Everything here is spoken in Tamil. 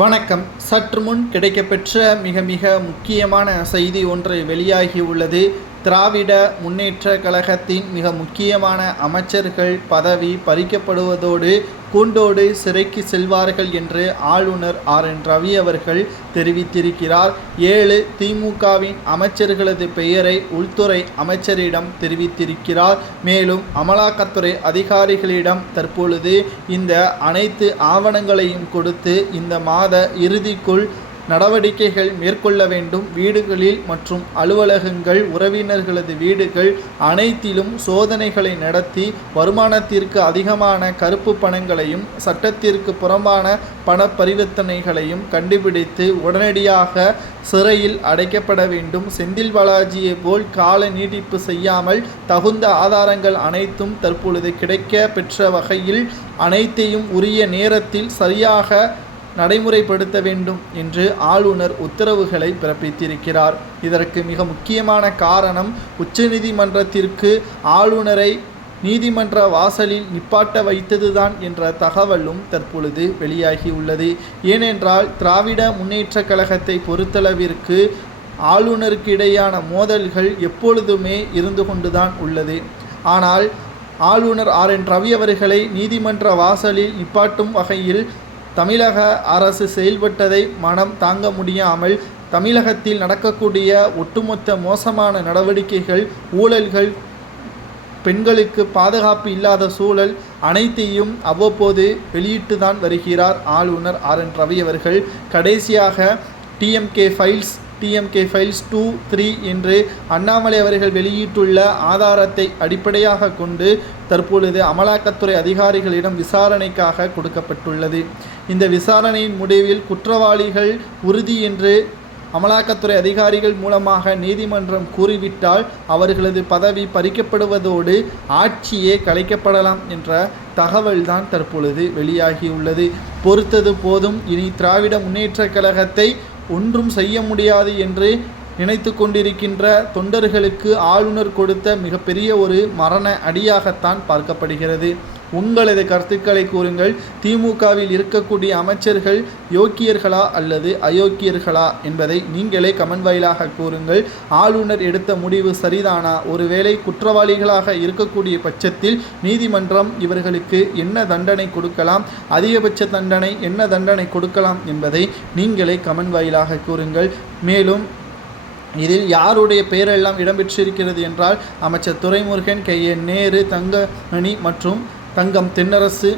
வணக்கம். சற்று முன் கிடைக்கப்பெற்ற மிக முக்கியமான செய்தி ஒன்று வெளியாகியுள்ளது. திராவிட முன்னேற்ற கழகத்தின் மிக முக்கியமான அமைச்சர்கள் பதவி பறிக்கப்படுவதோடு கூண்டோடு சிறைக்கு செல்வார்கள் என்று ஆளுநர் RN ரவி அவர்கள் தெரிவித்திருக்கிறார். 7 திமுகவின் அமைச்சர்களது பெயரை உள்துறை அமைச்சரிடம் தெரிவித்திருக்கிறார். மேலும் அமலாக்கத்துறை அதிகாரிகளிடம் தற்பொழுது இந்த அனைத்து ஆவணங்களையும் கொடுத்து இந்த மாத இறுதிக்குள் நடவடிக்கைகள் மேற்கொள்ள வேண்டும். வீடுகளில் மற்றும் அலுவலகங்கள், உறவினர்களது வீடுகள் அனைத்திலும் சோதனைகளை நடத்தி வருமானத்திற்கு அதிகமான கருப்பு பணங்களையும் சட்டத்திற்கு புறம்பான பண பரிவர்த்தனைகளையும் கண்டுபிடித்து உடனடியாக சிறையில் அடைக்கப்பட வேண்டும். செந்தில் பாலாஜியை போல் கால நீட்டிப்பு செய்யாமல் தகுந்த ஆதாரங்கள் அனைத்தும் தற்பொழுது கிடைக்க பெற்ற வகையில் அனைத்தையும் உரிய நேரத்தில் சரியாக நடைமுறைப்படுத்த வேண்டும் என்று ஆளுநர் உத்தரவுகளை பிறப்பித்திருக்கிறார். இதற்கு மிக முக்கியமான காரணம் உச்சநீதிமன்றத்திற்கு ஆளுநரை நீதிமன்ற வாசலில் நிப்பாட்ட வைத்ததுதான் என்ற தகவலும் தற்பொழுது வெளியாகியுள்ளது. ஏனென்றால் திராவிட முன்னேற்ற கழகத்தை பொறுத்தளவிற்கு ஆளுநருக்கு இடையான மோதல்கள் எப்பொழுதுமே இருந்து கொண்டுதான் உள்ளது. ஆனால் ஆளுநர் RN ரவி அவர்களை நீதிமன்ற வாசலில் நிப்பாட்டும் வகையில் தமிழக அரசு செயல்பட்டதை மனம் தாங்க முடியாமல் தமிழகத்தில் நடக்கக்கூடிய ஒட்டுமொத்த மோசமான நடவடிக்கைகள், ஊழல்கள், பெண்களுக்கு பாதுகாப்பு இல்லாத சூழல் அனைத்தையும் அவ்வப்போது வெளியிட்டுதான் வருகிறார் ஆளுநர் RN ரவி அவர்கள். கடைசியாக டிஎம்கே ஃபைல்ஸ் 2, 3 என்று அண்ணாமலை அவர்கள் வெளியிட்டுள்ள ஆதாரத்தை அடிப்படையாக கொண்டு தற்பொழுது அமலாக்கத்துறை அதிகாரிகளிடம் விசாரணைக்காக கொடுக்கப்பட்டுள்ளது. இந்த விசாரணையின் முடிவில் குற்றவாளிகள் உறுதி என்று அமலாக்கத்துறை அதிகாரிகள் மூலமாக நீதிமன்றம் கூறிவிட்டால் அவர்களது பதவி பறிக்கப்படுவதோடு ஆட்சியே கலைக்கப்படலாம் என்ற தகவல்தான் தற்பொழுது வெளியாகியுள்ளது. பொறுத்தது போதும், இனி திராவிட முன்னேற்ற கழகத்தை ஒன்றும் செய்ய முடியாது என்று நினைத்து கொண்டிருக்கின்ற தொண்டர்களுக்கு ஆளுநர் கொடுத்த மிகப்பெரிய ஒரு மரண அடியாகத்தான் பார்க்கப்படுகிறது. உங்களது கருத்துக்களை கூறுங்கள். திமுகவில் இருக்கக்கூடிய அமைச்சர்கள் யோக்கியர்களா அல்லது அயோக்கியர்களா என்பதை நீங்களே கமெண்ட் வாயிலாக கூறுங்கள். ஆளுநர் எடுத்த முடிவு சரிதானா? ஒருவேளை குற்றவாளிகளாக இருக்கக்கூடிய பட்சத்தில் நீதிமன்றம் இவர்களுக்கு என்ன தண்டனை கொடுக்கலாம், அதிகபட்ச தண்டனை என்ன தண்டனை கொடுக்கலாம் என்பதை நீங்களே கமெண்ட் வாயிலாக கூறுங்கள். மேலும் இதில் யாருடைய பெயரெல்லாம் இடம்பெற்றிருக்கிறது என்றால் அமைச்சர் துரைமுருகன், KN நேரு, தங்கமணி மற்றும் தங்கம் தென்னரசு,